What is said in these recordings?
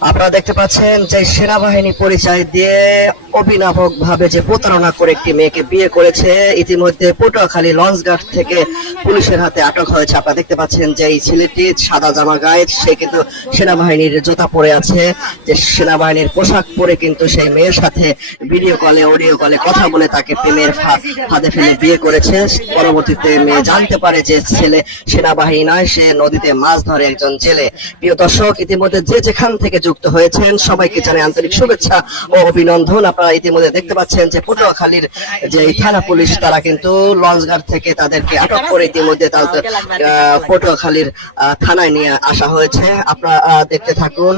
আপনারা দেখতে পাচ্ছেন যে সেনাবাহিনী পরিচয় দিয়ে অভিনবক ভাবে যে প্রতারণা করে একটি মেয়েকে বিয়ে করেছে, ইতিমধ্যে পটুয়াখালী লঞ্চঘাট থেকে পুলিশের হাতে আটক হয়েছে। আপনারা দেখতে পাচ্ছেন যে এই ছেলেটি সাদা জামা গায়ে, সে কিন্তু সেনাবাহিনীর জুতা পরে আছে, যে সেনাবাহিনীর পোশাক পরে কিন্তু সেই মেয়ের সাথে ভিডিও কলে অডিও কলে কথা বলে তাকে প্রেমের ফাঁদে ফেলে বিয়ে করেছে। পরবর্তীতে মেয়ে জানতে পারে যে ছেলে সেনাবাহিনী নয়, সে নদীতে মাছ ধরে একজন জেলে। প্রিয় দর্শক, ইতিমধ্যে যে যেখান থেকে যুক্ত হয়েছেন সবাইকে জানাই আন্তরিক শুভেচ্ছা ও অভিনন্দন। আপনারা ইতিমধ্যে দেখতে পাচ্ছেন যে পটুয়াখালীর যে থানা পুলিশ তারা কিন্তু লঞ্চঘাট থেকে তাদেরকে আটক করে ইতিমধ্যে তাদের পটুয়াখালীর থানায় নিয়ে আসা হয়েছে। আপনারা দেখতে থাকুন,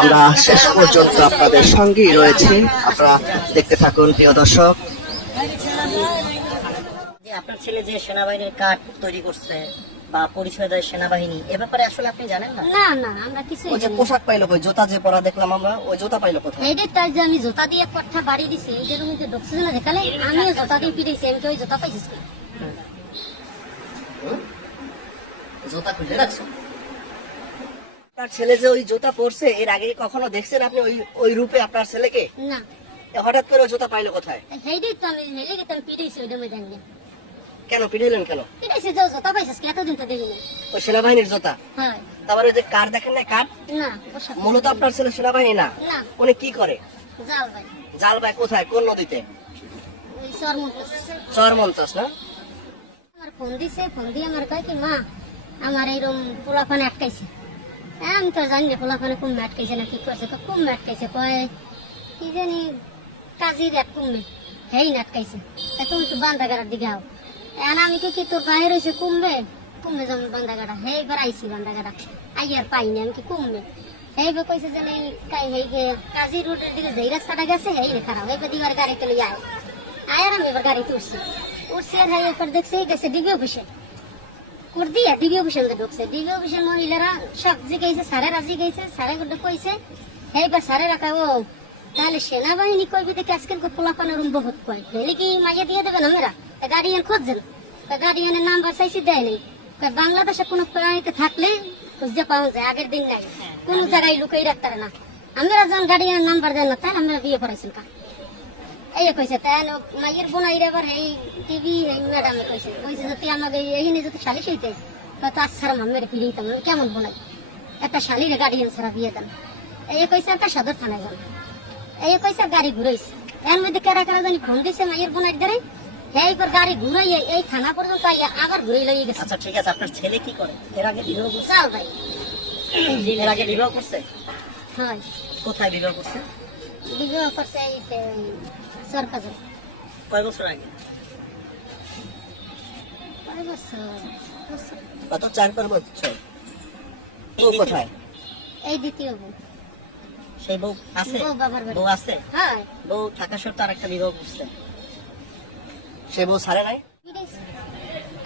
আমরা শেষ পর্যন্ত আপনাদের সঙ্গেই রয়েছি। আপনারা দেখতে থাকুন প্রিয় দর্শক। আপনার ছেলে যে সেনাবাহিনীর কার্ড তৈরি করছে বা পরিচয় দেয় সেনাবাহিনী, এ ব্যাপারে আসলে আপনি জানেন না? না না, আমরা কিছু ওই যে পোশাক পাইলো, ওই জুতা যে পরা দেখলাম আমরা, ওই জুতা পাইলো কোথায়? এইটাই তাই যে আমি জুতা দিয়ে কট্টা বাড়ি দিছি, এইটার মধ্যে ঢুকছে না দেখালে আমিও জুতা দিয়ে পিড়েছি। আমি তো ওই জুতা পাইছিস কি? জুতা খুলে রাখছো? আপনার ছেলে যে ওই জুতা পরছে, এর আগে কখনো দেখছেন আপনি ওই ওই রূপে আপনার ছেলেকে? না, হঠাৎ করে ওই জুতা পাইলো কোথায়? এইটাই তো আমি হেলে গেতাম পিড়েছি ওইটার মধ্যে আনলে। কেন পিটাইলেন কেন? পিড়েছি যে জুতা পাইছিস কি? এতদিন তো দেখিনি। ওই সেনাবাহিনীর জুতা? হ্যাঁ। তারপরে ওই যে কার দেখেন না, কার? না, পোশাক মূলত আপনার ছেলে সেনাবাহিনী না? না, উনি কি করে? জাল ভাই। জাল ভাই কোথায়, কোন নদীতে? ওই চরমুখ চরমন্তাস না? আমার ফোন দিছে, ফোন দিয়ে আমার কয় কি, মা আমার এইরকম পোলাপানে আটকাইছে। আমি তো জানি না পোলাপানে কুম্মে আটকাইছে না কি করছে। কুম্মে আটকাইছে, কয় কি জানি কাজির এক কুম্মে, হেই না আটকাইছে। তুমি একটু বান্দাগাড়ার দিকে আও। এখন আমি কি তোর গায়ে রয়েছে কুম্বে, কুম্বে যেমন বান্দাগাড়া, হেই বার আইসি বান্দাগাড়া, আই আর পাইনি আমি কি কুম্বে। হেই বে কইছে যে হেই কাজী রোডের দিকে যেই রাস্তাটা গেছে হেই রে খারাপ, হেই দিবার গাড়িতে লই আয়। আর আমি এবার গাড়িতে উঠছি, আর হাই এরপর দেখছি গেছে ডিবি অফিসে। দিয়া ডিবি অফিসের মধ্যে ঢুকছে। ডিবি অফিসের মহিলারা সব জিগাইছে, স্যারেরা জিগাইছে, স্যারে কইছে এইবার স্যারে রাখা ও তাহলে সেনাবাহিনী কইবে দেখে আজকাল পোলাপানের বহুত কয়, হেলে কি মাইয়া দিয়ে দেবেন আমরা? গার্ডিয়ান খুঁজছেন, গার্ডিয়ানের নাম্বার চাইছি দেয় নাই। বাংলাদেশে কোনো প্রাণীতে থাকলে খুঁজতে পাওয়া যায়, আগের দিন নাই, কোন জায়গায় লুকাই রাখতারে না। আমরা যখন গার্ডিয়ানের নাম্বার দেন না, তাই আমরা বিয়ে করাইছিল কা এই কইছে। তাই মাইয়ের বোনাইরে আবার এই টিভি এই ম্যাডামে কইছে যদি আমাকে এইখানে যদি শালিশ হইতে তো আচ্ছা মামের ফিরে দিতাম, কেমন বোনাই একটা শালিরে গার্ডিয়ান ছাড়া বিয়ে দেন। এই কইছে একটা সদর থানায় যান। এই কইছে গাড়ি ঘুরাইছে, এর মধ্যে কেরা কেরা জানি ফোন দিছে মাইয়ের বোনাই ধরে, এইবার গাড়ি ঘুরাই এই থানা পর্যন্ত আবার ঘুরাই লইয়ে গেছে। আচ্ছা ঠিক আছে, আপনার ছেলে কি করে? এর আগে বিবাহ করছে? চাল ভাই, এর আগে বিবাহ করছে? হয়। কোথায় বিবাহ করছে? বিবাহ করছে এই সরকার। কয় বছর আগে? কয় বছর? কত 4-5 বছর। ও কোথায়? এই দ্বিতীয় বউ। সেই বউ আছে? বউ বাবার বাড়ি। বউ আছে? হ্যাঁ। বউ থাকা সত্ত্বেও আরেকটা বিবাহ করছে। সে বউ ছাড়ে নাই?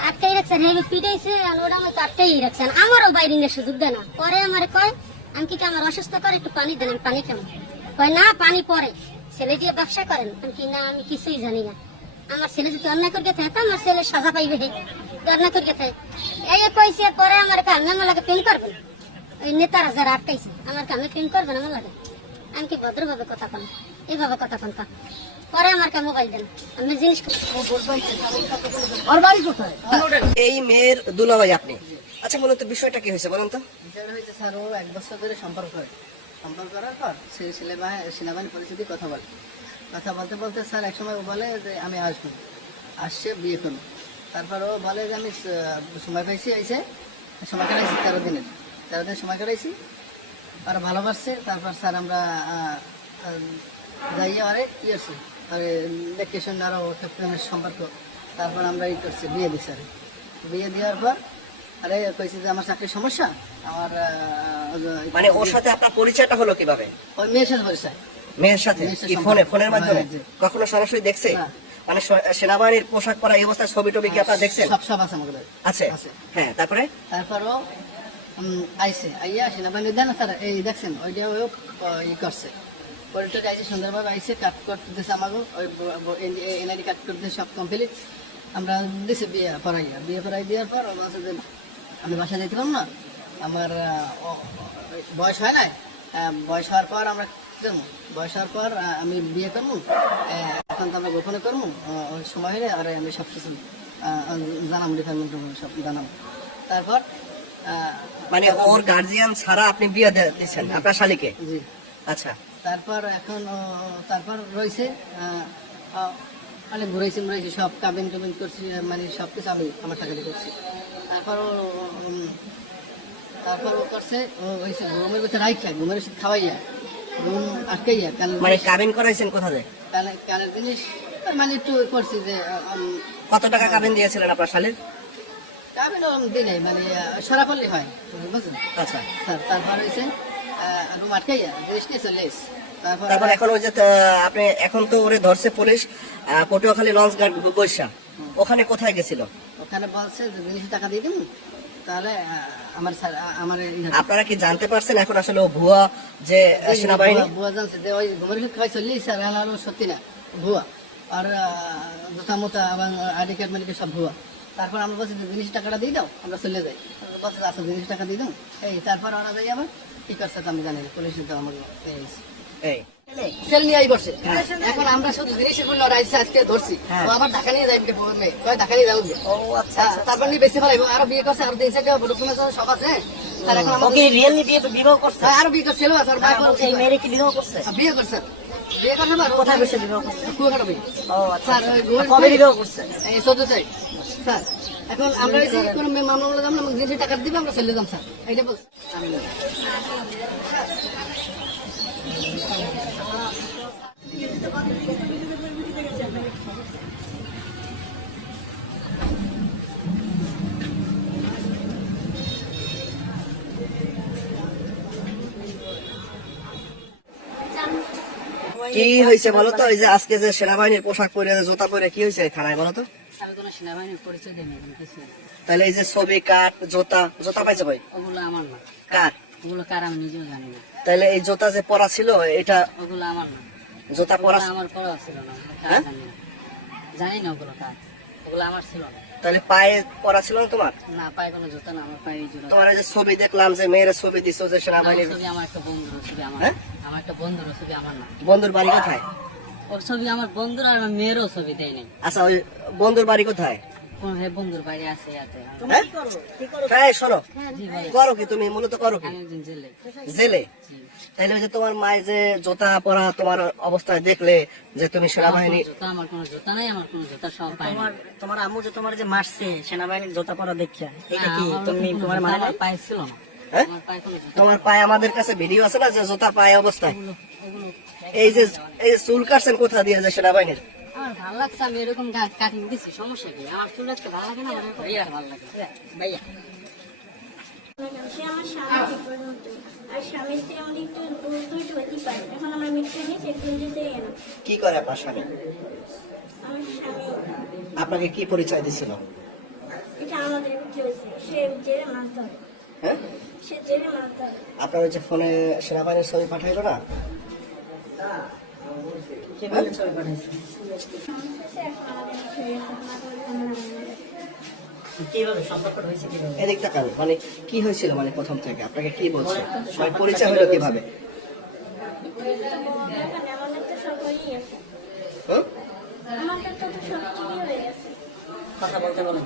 আটকাই রাখছেন, হেবে পিটাইছে, আর ওরা আমাকে আটকাই রাখছেন। আমারও বাইরে নিয়ে সুযোগ দেয় না। পরে আমার কয় আমি কি আমার অসুস্থ করে একটু পানি দেন, আমি পানি কেমন কয় না পানি পরে ছেলে দিয়ে ব্যবসা করেন। আমি কি না, আমি কিছুই জানি না। আমার ছেলে যদি অন্যায় করে থাকে আমার ছেলে সাজা পাইবে, অন্যায় করে থাকে এই কইছে। পরে আমার আমি আমার লাগে প্রেম করবেন, ওই নেতারা যারা আটকাইছে আমার আমি প্রেম করবেন আমার লাগে। আমি কি ভদ্রভাবে কথা কন, এইভাবে কথা কন কা। পরে আমার মোবাইল দেন, আমি জিনিস। এই মেয়ের দুলাভাই আপনি? আচ্ছা মূলত বিষয়টা কি হয়েছে বলেন তো? বিষয়টা হয়েছে স্যার, ও 1 বছর ধরে সম্পর্ক হয়। সম্পর্ক করার পর সে সেনাবাহিনী পরিস্থিতি কথা বলতে বলতে স্যার একসময় ও বলে যে আমি আসবো, আসছে বিয়ে করবো। তারপর ও বলে যে আমি সময় পাইছি, আইসে সময় কাটাইছি 13 দিন সময় কাটাইছি। আর ভালোবাসছে। তারপর স্যার আমরা যাইয়ে আরে কি আছে আরে ভ্যাকেশন আরও প্রেমের সম্পর্ক। তারপর আমরা এই করছি, বিয়ে দিচ্ছি। আরে বিয়ে দেওয়ার পর আরে কইছে যে আমার চাকরির সমস্যা, আমার মানে ওর সাথে আপনার পরিচয়টা হলো কিভাবে? ওই মেয়ের সাথে পরিচয়। মেয়ের সাথে কি ফোনের মাধ্যমে? কখনো সরাসরি দেখছে? মানে সেনাবাহিনীর পোশাক পরা এই অবস্থায় ছবি টবি কি আপনারা দেখছেন? সব আছে আমাদের আছে। হ্যাঁ, তারপরও আইসে আইয়া সেনাবাহিনী দেন স্যার এই দেখছেন ওইটা ও ই করছে। পরিচয় আইসে সুন্দরভাবে আইসে কাট করতে দিয়েছে আমাকে, ওই এনআইডি কাট করতে সব কমপ্লিট আমরা দিছি। বিয়ে পড়াই দেওয়ার পর ও বলছে যে আমি বাসা যেতে পারবো না, আমার বয়স হয় নাই, বয়স হওয়ার পর আমরা কি করবো, বয়স হওয়ার পর আমি বিয়ে করবো, এখন তো আমরা গোপনে করবো, ওই সময় হলে আর আমি সব কিছু জানাম, ডিপার্টমেন্ট সব জানাম। তারপর মানে ওর গার্জিয়ান ছাড়া আপনি বিয়ে দিচ্ছেন আপনার শালীকে? জি। আচ্ছা, তারপর এখন তারপর রয়েছে অনেক ঘুরেছি মুড়াইছি, সব কাবিন টাবিন করছি, মানে সব কিছু আমি আমার টাকা দিয়ে করছি। তারপর তারপর ও করছে, ও হয়েছে ঘুমের ভিতরে রাইখা, ঘুমের ওষুধ খাওয়াইয়া, ঘুম আটকাইয়া, মানে কাবিন করাইছেন কোথা থেকে? কানের জিনিস মানে একটু করছি যে কত টাকা কাবিন দিয়েছিলেন আপনার শালীর? কাবিন দিই নাই, মানে সরাপল্লি হয়, বুঝলেন? আচ্ছা, স্যার তারপর হয়েছে রুম আটকাইয়া জিনিস নিয়ে চলে এসেছে। তারপর এখন ওই যে আপনি এখন তো ওরে ধরছে পুলিশ পটুয়াখালী লঞ্চ গার্ড বৈশা, ওখানে কোথায় গেছিল? ওখানে বলছে যে জিনিস টাকা দিয়ে দিন, তাহলে আমার স্যার আমার আপনারা কি জানতে পারছেন এখন আসলে ও ভুয়া যে সেনাবাহিনী? ভুয়া জানছে যে ওই ঘুমের ওষুধ খাওয়াই চললেই স্যার, সত্যি না, ভুয়া। আর জোতা মোতা এবং আইডি কার্ড মানে সব ভুয়া। তারপর আমরা বলছি যে জিনিস টাকাটা দিয়ে দাও, আমরা চলে যাই। বলছে আচ্ছা জিনিস টাকা দিয়ে দাও, এই তারপর ওরা যাই আবার কি করছে তো আমি জানি না, পুলিশ তো আমাকে এই সেল নিয়ে আই বসে। এখন আমরা শুধু জিনিসের গুলো রাইছে আজকে ধরছি, ও আবার ঢাকা নিয়ে যাই, কয় ঢাকা নিয়ে যাবো। ও আচ্ছা, তারপর নিয়ে বেশি ফেলাইবো, আরো বিয়ে করছে, আরো 3 ডকুমেন্টস সব আছে। আর এখন ওকে রিয়েলি বিবাহ করছে? আরো বিয়ে করছিল, আর ভাই এই মেয়েরে কি বিবাহ করছে? বিয়ে করছে, বিয়ে করছে কোথায় বসে বিবাহ করছে? কুয়াকাটা বিয়ে। ও আচ্ছা, স্যার কবে বিবাহ করছে? এই 14 তারিখ। স্যার এখন আমরা এই যে কোনো মামলা দাম আমরা জিনিস টাকা দিবে, আমরা চলে যাম স্যার, এইটা বলছি। কি হয়েছে বলো তো? এই যে আজকে যে সেনাবাহিনীর পোশাক পরে জুতা পরে কি হয়েছে থানায় বলো তো? আমি কোনো সেনাবাহিনীর পরিচয় দিই না, কিছু। তাহলে এই যে ছবি কাঠ জুতা পাইছে ভাই ওগুলো আমার না। কার? ওগুলো কার আমি নিজেও জানি না। তাহলে এই জুতা যে পরা ছিল এটা ওগুলো আমার না, জুতা পরা, আমার পড়া ছিল না, হ্যাঁ? জানি না ওগুলো কার, ওগুলো আমার ছিল না। তাহলে পায়ে পরা ছিল না তোমার? না, পায়ে কোনো জুতা না, আমার পায়ে জুতা। তোমার এই যে ছবি দেখলাম যে মেয়ের ছবি দিছো যে সেনাবাহিনীর, ছবি আমার একটা বন্ধুর ছবি, আমার হ্যাঁ? আমার একটা বন্ধুর ছবি, আমার না। বন্ধুর বাড়ি কোথায়? ওর ছবি আমার বন্ধুর, আর আমার মেয়েরও ছবি দেয় নাই। আচ্ছা, ওই বন্ধুর বাড়ি কোথায়? কোন বন্ধুর বাড়ি আছে ইয়াতে। হ্যাঁ? হ্যাঁ, শোনো, জি ভাই, করো কি তুমি মূলত করো কি? আমি একজন জেলে। জেলে? জি। তাহলে ওই যে তোমার মায়ের যে জুতা পরা তোমার অবস্থায় দেখলে যে তুমি সেনাবাহিনী, আমার কোনো জুতা নাই, আমার কোনো জুতা সব পাই না। তোমার আম্মু যে তোমার যে মারছে সেনাবাহিনীর জুতা পরা দেখিয়া, এটা কি আমার তুমি কোনো তোমার জুতা মানে আমার পায়ে ছিল না। হ্যাঁ? আমার পায়ে কোনো জুতা, তোমার পায়ে আমাদের কাছে ভিডিও আছে না যে জুতা পায়ে অবস্থায়? ওগুলো এই যে চুল কাটছেন কোথা দিয়ে যে সেনাবাহিনীর? আমার ভালো লাগছে, আমি এরকম কাটিং দিচ্ছি, সমস্যা কি? আমার চুল রাখতে ভালো লাগে না, আমার ভালো লাগে ভাইয়া। সে আমার স্বামী ঠিক পর্যন্ত, আর স্বামী স্ত্রী আমাদের একটু দূর হতে পারে। এখন আমরা মিটকে নিয়েছি, একটু যেতে এলাম। কি করে আপনার স্বামী? আমার স্বামী আপনাকে কি পরিচয় দিছিল? এটা আমাদের কি হয়েছে, সে জেলে মারতে হবে, হ্যাঁ, সে জেলে মারতে হবে। আপনার ওই যে ফোনে সেনাবাহিনীর ছবি পাঠাইলো না? কিভাবে ছবি পাঠাইছে? সে এখন আমাদের মিটকে গেছে, আমরা কিভাবে সম্পর্কটা হয়েছে কিভাবে? এদিক তাকান, মানে কি হয়েছিল মানে প্রথম থেকে আপনাকে কি বলছে, মানে পরিচয় হলো কিভাবে? এখন আমাদের তো সব হয়েই আছে, হ্যাঁ? আমাদের তো সব ঠিকই হয়ে গেছে। কথা বলতে বলেন।